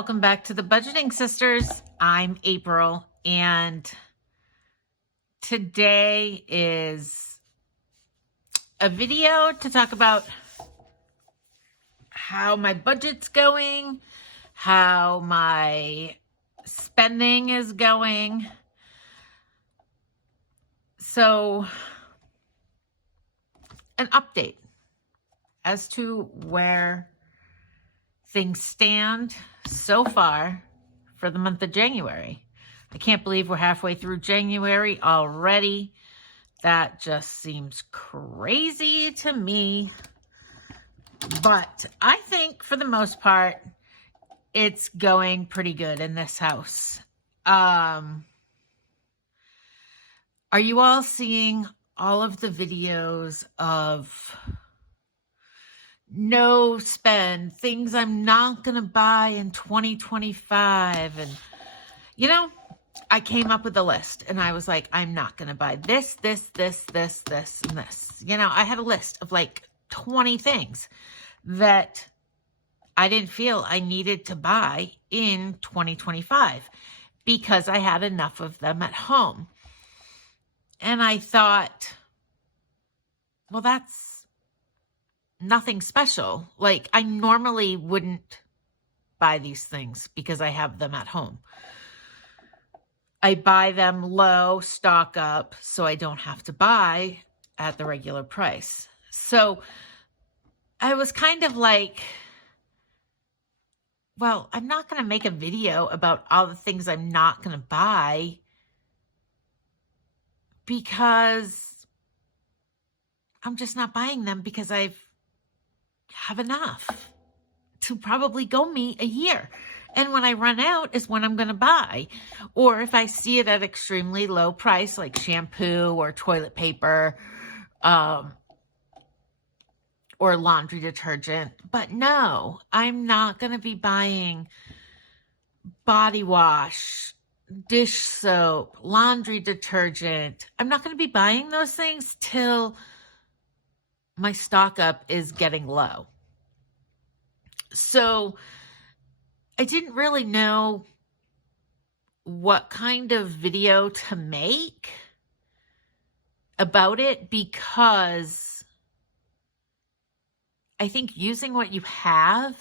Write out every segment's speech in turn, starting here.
welcome back to the Budgeting Sisters. I'm April, and today is a video to talk about how my budget's going, how my spending is going. So, an update as to where things stand so far for the month of January. I can't believe we're halfway through January already. That just seems crazy to me. But I think for the most part, it's going pretty good in this house. Are you all seeing all of the videos of no spend, things I'm not going to buy in 2025? And, I came up with a list and I was like, I'm not going to buy this, and this. I had a list of like 20 things that I didn't feel I needed to buy in 2025 because I had enough of them at home. And I thought, well, that's nothing special. Like, I normally wouldn't buy these things because I have them at home. I buy them low, stock up, so I don't have to buy at the regular price. So I was kind of like, well, I'm not going to make a video about all the things I'm not going to buy because I'm just not buying them because I have enough to probably go me a year. And when I run out is when I'm going to buy. Or if I see it at extremely low price, like shampoo or toilet paper, or laundry detergent. But no, I'm not going to be buying body wash, dish soap, laundry detergent. I'm not going to be buying those things till my stock up is getting low. So I didn't really know what kind of video to make about it because I think using what you have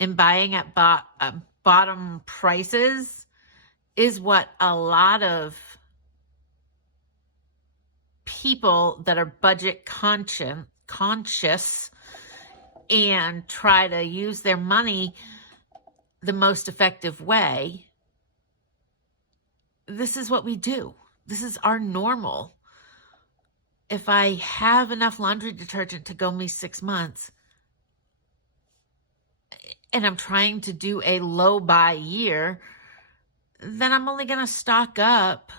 and buying at bottom prices is what a lot of people that are budget conscious and try to use their money the most effective way. This is what we do. This is our normal. If I have enough laundry detergent to go me 6 months and I'm trying to do a low buy year, then I'm only going to stock up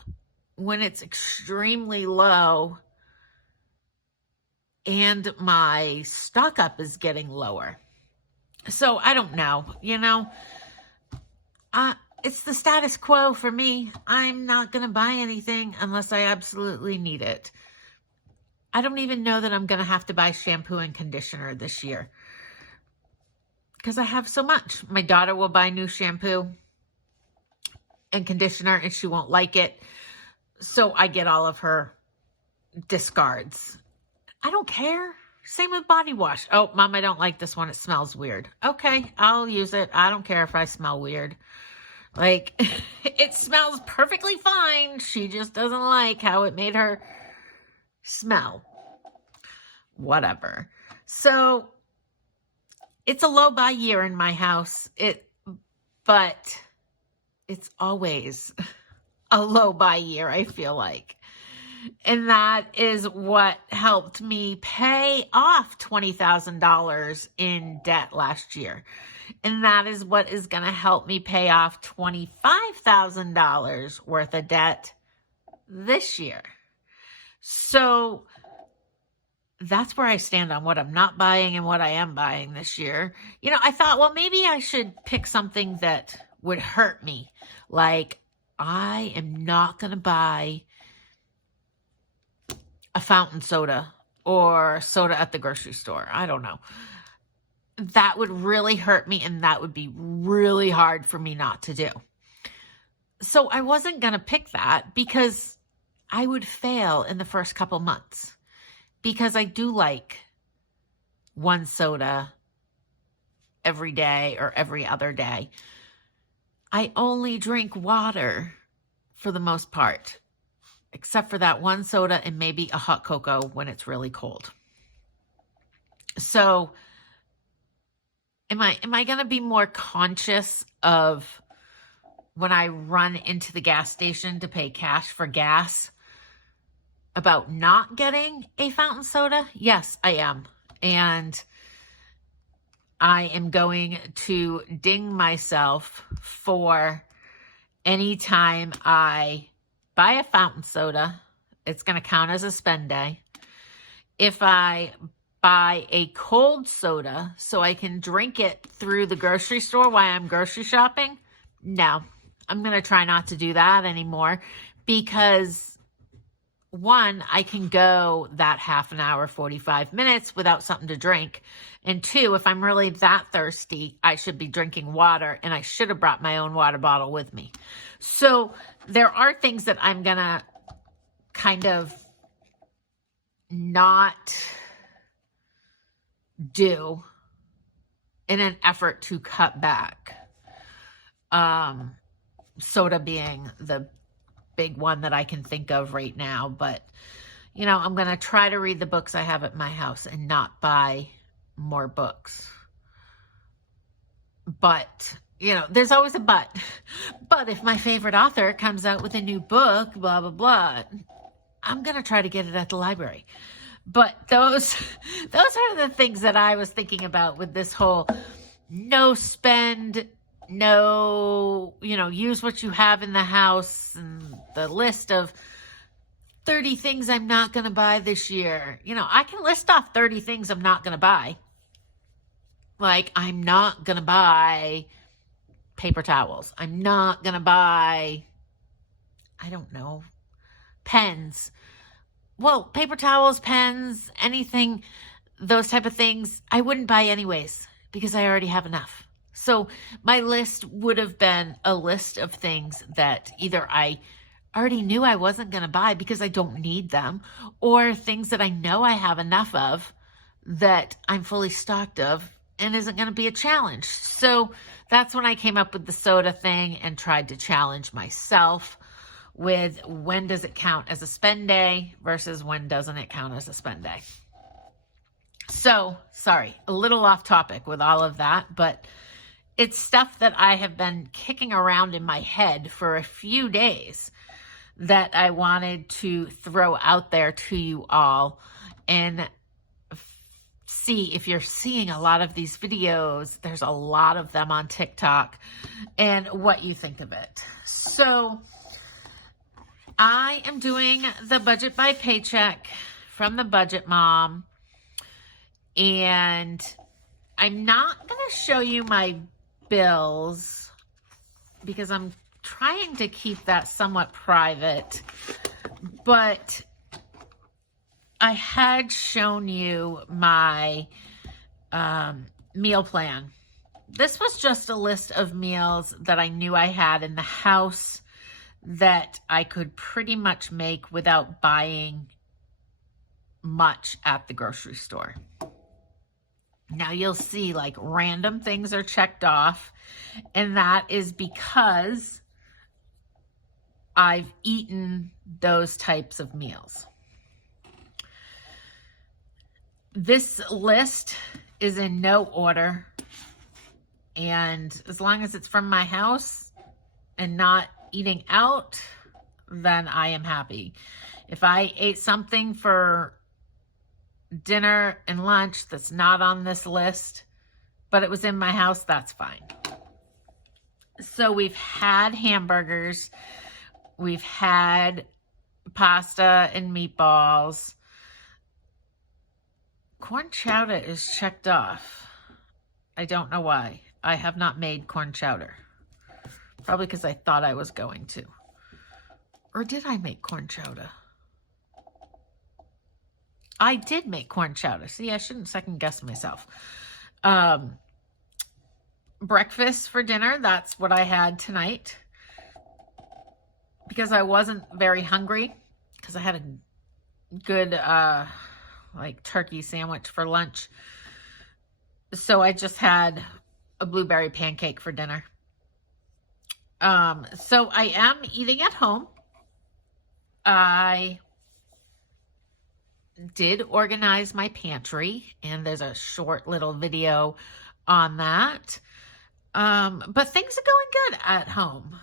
when it's extremely low and my stock up is getting lower. So I don't know, it's the status quo for me. I'm not going to buy anything unless I absolutely need it. I don't even know that I'm going to have to buy shampoo and conditioner this year because I have so much. My daughter will buy new shampoo and conditioner and she won't like it. So I get all of her discards. I don't care. Same with body wash. Oh, Mom, I don't like this one. It smells weird. Okay, I'll use it. I don't care if I smell weird. Like, it smells perfectly fine. She just doesn't like how it made her smell. Whatever. So, it's a low buy year in my house. But it's always a low buy year, I feel like. And that is what helped me pay off $20,000 in debt last year. And that is what is going to help me pay off $25,000 worth of debt this year. So that's where I stand on what I'm not buying and what I am buying this year. I thought, well, maybe I should pick something that would hurt me. Like, I am not going to buy a fountain soda or soda at the grocery store. I don't know. that would really hurt me, and that would be really hard for me not to do. So I wasn't going to pick that because I would fail in the first couple months, because I do like one soda every day or every other day. I only drink water for the most part, except for that one soda and maybe a hot cocoa when it's really cold. So am I going to be more conscious of when I run into the gas station to pay cash for gas about not getting a fountain soda? Yes, I am. And I am going to ding myself for any time I buy a fountain soda. It's going to count as a spend day. If I buy a cold soda so I can drink it through the grocery store while I'm grocery shopping, no, I'm going to try not to do that anymore, because one, I can go that half an hour, 45 minutes without something to drink. And two, if I'm really that thirsty, I should be drinking water, and I should have brought my own water bottle with me. So there are things that I'm going to kind of not do in an effort to cut back. Soda being the big one that I can think of right now. But, you know, I'm going to try to read the books I have at my house and not buy more books. But, you know, there's always a but. But if my favorite author comes out with a new book, blah, blah, blah, I'm going to try to get it at the library. But those are the things that I was thinking about with this whole no spend, no, you know, use what you have in the house, and the list of 30 things I'm not going to buy this year. You know, I can list off 30 things I'm not going to buy. Like, I'm not going to buy paper towels. I'm not going to buy, I don't know, pens. Well, paper towels, pens, anything, those type of things, I wouldn't buy anyways, because I already have enough. So my list would have been a list of things that either I already knew I wasn't going to buy because I don't need them, or things that I know I have enough of that I'm fully stocked of and isn't going to be a challenge. So that's when I came up with the soda thing and tried to challenge myself with when does it count as a spend day versus when doesn't it count as a spend day. So, sorry, a little off topic with all of that, but it's stuff that I have been kicking around in my head for a few days that I wanted to throw out there to you all and see if you're seeing a lot of these videos. There's a lot of them on TikTok, and what you think of it. So I am doing the budget by paycheck from the Budget Mom, and I'm not going to show you my bills because I'm trying to keep that somewhat private, but I had shown you my meal plan. This was just a list of meals that I knew I had in the house that I could pretty much make without buying much at the grocery store. Now you'll see like random things are checked off, and that is because I've eaten those types of meals. This list is in no order, and as long as it's from my house and not eating out, then I am happy. If I ate something for dinner and lunch that's not on this list, but it was in my house, that's fine. So we've had hamburgers, we've had pasta and meatballs. Corn chowder is checked off. I don't know why. I have not made corn chowder. Probably because I thought I was going to. Or did I make corn chowder? I did make corn chowder. See, I shouldn't second guess myself. breakfast for dinner. That's what I had tonight because I wasn't very hungry because I had a good like turkey sandwich for lunch. So I just had a blueberry pancake for dinner. So I am eating at home. I did organize my pantry, and there's a short little video on that. But things are going good at home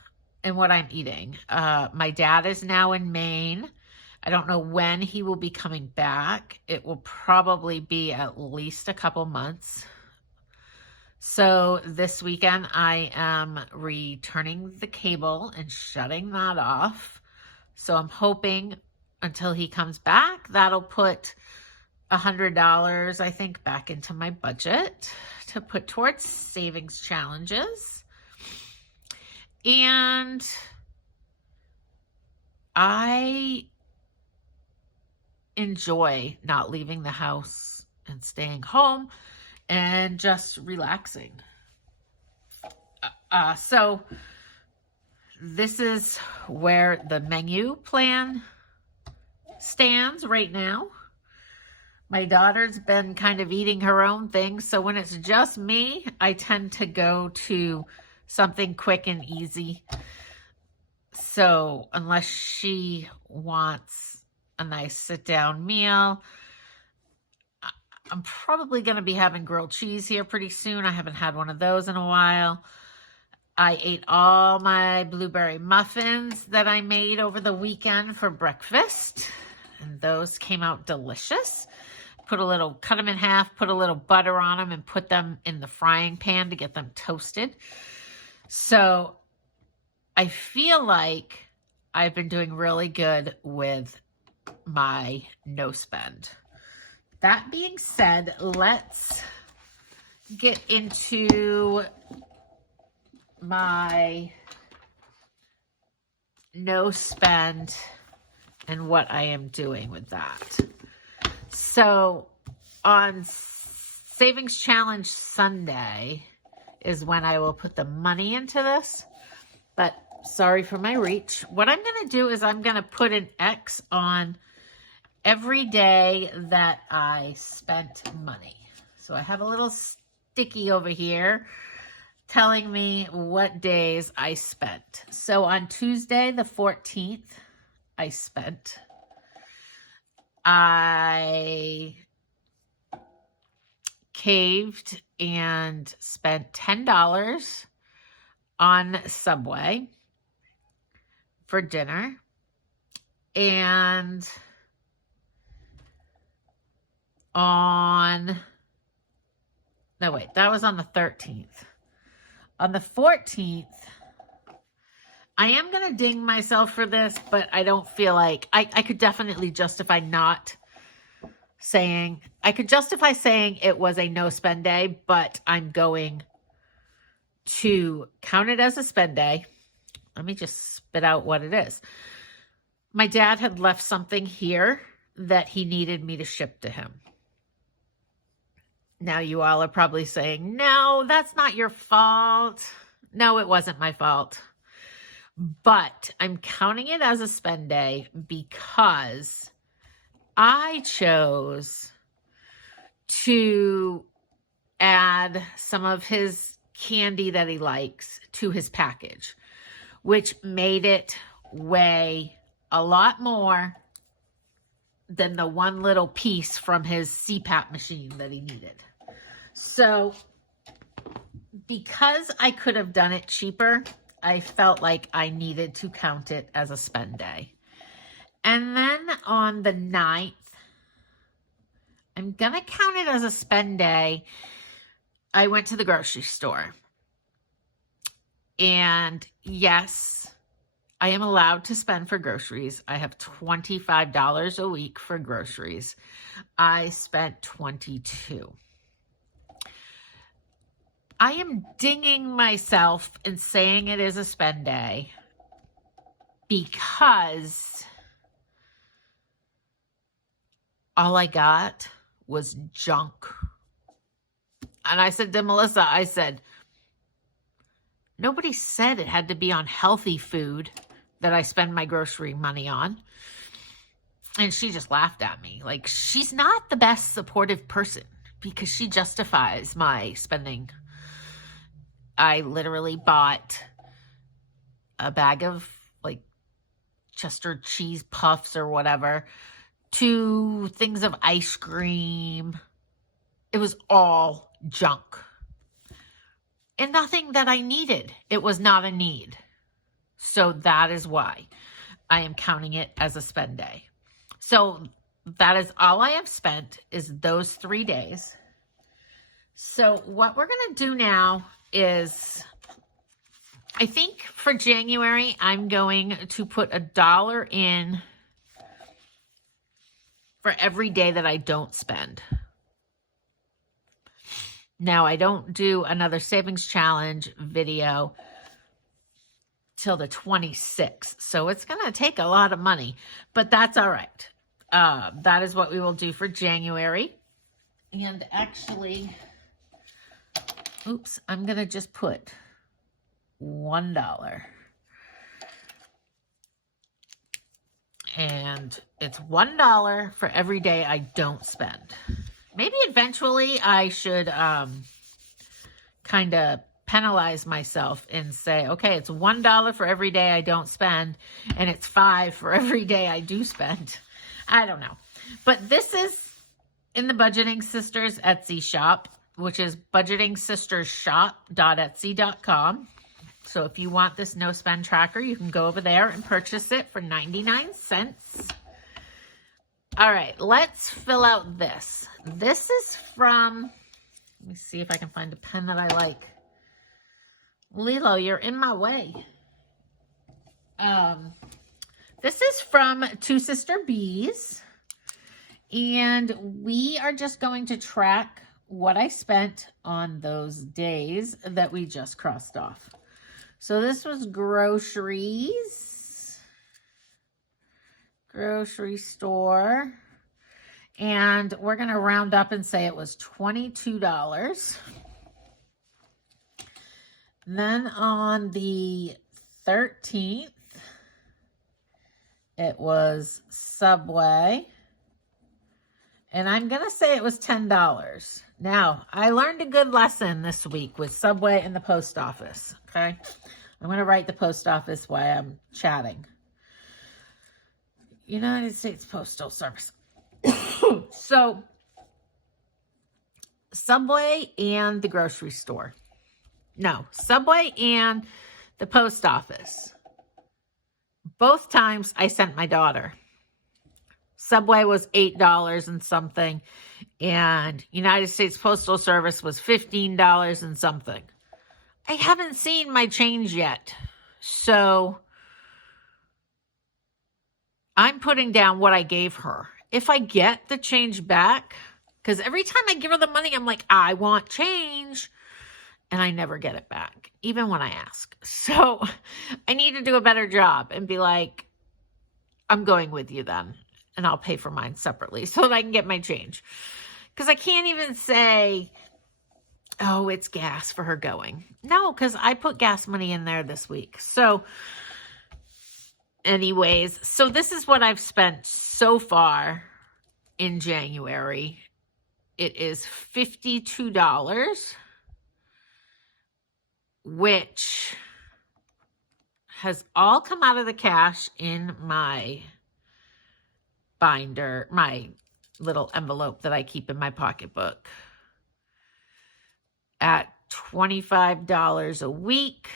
and what I'm eating. My dad is now in Maine. I don't know when he will be coming back. It will probably be at least a couple months. So this weekend I am returning the cable and shutting that off. So I'm hoping until he comes back, that'll put $100, I think, back into my budget to put towards savings challenges. And I enjoy not leaving the house and staying home and just relaxing. So this is where the menu plan stands right now. My daughter's been kind of eating her own thing, so when it's just me, I tend to go to something quick and easy. So unless she wants a nice sit-down meal, I'm probably going to be having grilled cheese here pretty soon. I haven't had one of those in a while. I ate all my blueberry muffins that I made over the weekend for breakfast, and those came out delicious. Cut them in half, put a little butter on them, and put them in the frying pan to get them toasted. So I feel like I've been doing really good with my no spend. That being said, let's get into my no spend and what I am doing with that. So on Savings Challenge Sunday is when I will put the money into this, but sorry for my reach. What I'm going to do is I'm going to put an X on every day that I spent money. So I have a little sticky over here telling me what days I spent. So on Tuesday, the 14th, I caved and spent $10 on Subway for dinner. And that was on the 13th. On the 14th, I am going to ding myself for this, but I don't feel like I could definitely justify saying it was a no spend day, but I'm going to count it as a spend day. Let me just spit out what it is. My dad had left something here that he needed me to ship to him. Now you all are probably saying, no, that's not your fault. No, it wasn't my fault. But I'm counting it as a spend day because I chose to add some of his candy that he likes to his package, which made it weigh a lot more than the one little piece from his CPAP machine that he needed. So because I could have done it cheaper, I felt like I needed to count it as a spend day. And then on the 9th, I'm going to count it as a spend day. I went to the grocery store. And yes, I am allowed to spend for groceries. I have $25 a week for groceries. I spent $22. I am dinging myself and saying it is a spend day because all I got was junk. And I said to Melissa, I said, nobody said it had to be on healthy food that I spend my grocery money on. And she just laughed at me. Like, she's not the best supportive person because she justifies my spending. I literally bought a bag of like Chester cheese puffs or whatever, 2 things of ice cream. It was all junk. And nothing that I needed. It was not a need. So that is why I am counting it as a spend day. So that is all I have spent is those 3 days. So what we're going to do now is, I think for January, I'm going to put $1 in for every day that I don't spend. Now, I don't do another savings challenge video till the 26th. So it's going to take a lot of money, but that's all right. That is what we will do for January. And actually, oops, I'm going to just put $1. And it's $1 for every day I don't spend. Maybe eventually I should kind of penalize myself and say, okay, it's $1 for every day I don't spend, and it's $5 for every day I do spend. I don't know. But this is in the Budgeting Sisters Etsy shop, which is budgetingsistersshop.etsy.com. So if you want this no spend tracker, you can go over there and purchase it for 99 cents. All right, let's fill out this. This is from, let me see if I can find a pen that I like. Lilo, you're in my way. This is from Two Sister Bees. And we are just going to track what I spent on those days that we just crossed off. So this was groceries, grocery store, and we're going to round up and say it was $22. Then on the 13th, it was Subway, and I'm going to say it was $10. Now, I learned a good lesson this week with Subway and the post office, okay? I'm going to write the post office while I'm chatting. United States Postal Service. So, Subway and the grocery store. No, Subway and the post office. Both times I sent my daughter. Subway was $8 and something, and United States Postal Service was $15 and something. I haven't seen my change yet, so I'm putting down what I gave her. If I get the change back, because every time I give her the money, I'm like, I want change, and I never get it back, even when I ask. So I need to do a better job and be like, I'm going with you then, and I'll pay for mine separately so that I can get my change. Because I can't even say, oh, it's gas for her going. No, because I put gas money in there this week. So anyways, so this is what I've spent so far in January. It is $52, which has all come out of the cash in my binder, my little envelope that I keep in my pocketbook, at $25 a week.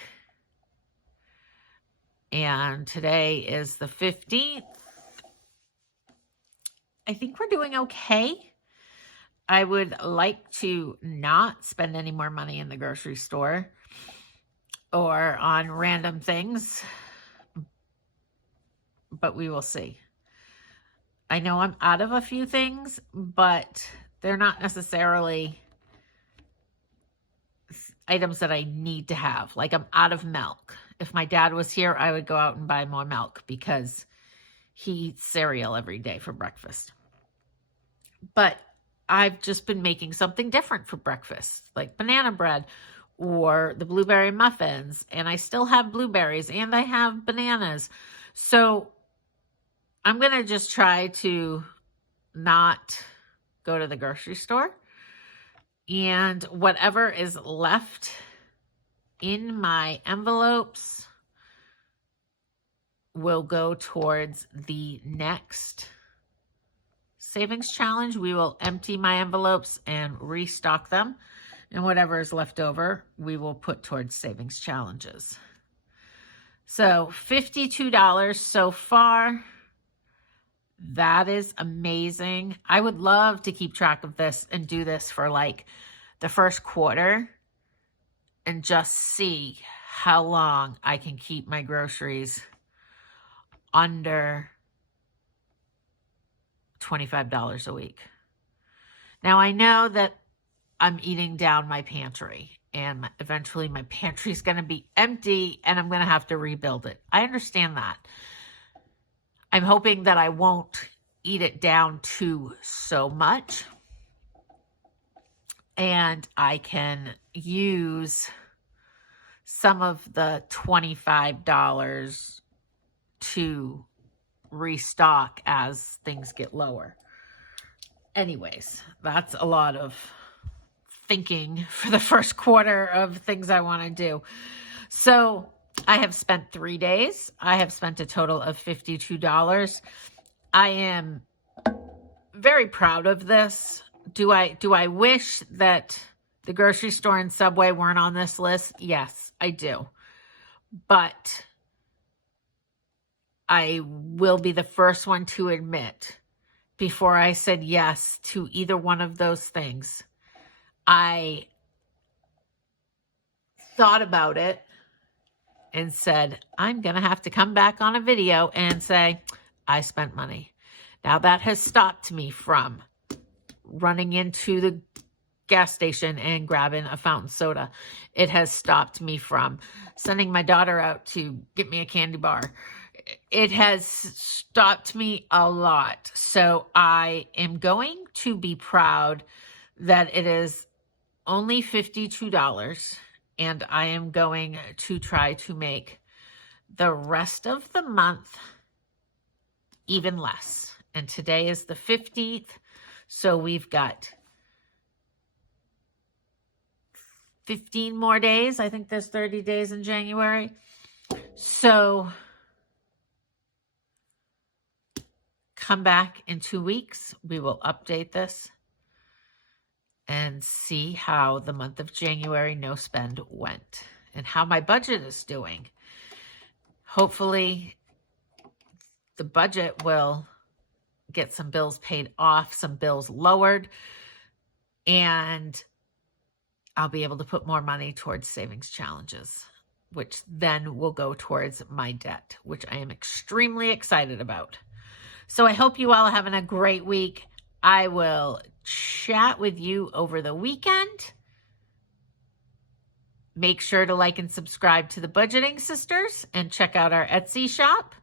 And today is the 15th. I think we're doing okay. I would like to not spend any more money in the grocery store or on random things, but we will see. I know I'm out of a few things, but they're not necessarily items that I need to have. Like, I'm out of milk. If my dad was here, I would go out and buy more milk because he eats cereal every day for breakfast. But I've just been making something different for breakfast, like banana bread or the blueberry muffins. And I still have blueberries and I have bananas. So I'm going to just try to not go to the grocery store. And whatever is left in my envelopes will go towards the next savings challenge. We will empty my envelopes and restock them. And whatever is left over, we will put towards savings challenges. So $52 so far. That is amazing. I would love to keep track of this and do this for like the first quarter and just see how long I can keep my groceries under $25 a week. Now I know that I'm eating down my pantry and eventually my pantry is going to be empty and I'm going to have to rebuild it. I understand that. I'm hoping that I won't eat it down too so much. And I can use some of the $25 to restock as things get lower. Anyways, that's a lot of thinking for the first quarter of things I want to do. So I have spent 3 days. I have spent a total of $52. I am very proud of this. Do I wish that the grocery store and Subway weren't on this list? Yes, I do. But I will be the first one to admit, before I said yes to either one of those things, I thought about it and said, I'm going to have to come back on a video and say, I spent money. Now that has stopped me from running into the gas station and grabbing a fountain soda. It has stopped me from sending my daughter out to get me a candy bar. It has stopped me a lot. So I am going to be proud that it is only $52. And I am going to try to make the rest of the month even less. And today is the 15th. So we've got 15 more days. I think there's 30 days in January. So come back in 2 weeks. We will update this and see how the month of January no spend went and how my budget is doing. Hopefully the budget will get some bills paid off, some bills lowered, and I'll be able to put more money towards savings challenges, which then will go towards my debt, which I am extremely excited about. So I hope you all are having a great week. I will chat with you over the weekend. Make sure to like and subscribe to the Budgeting Sisters and check out our Etsy shop.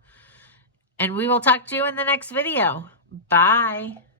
And we will talk to you in the next video. Bye.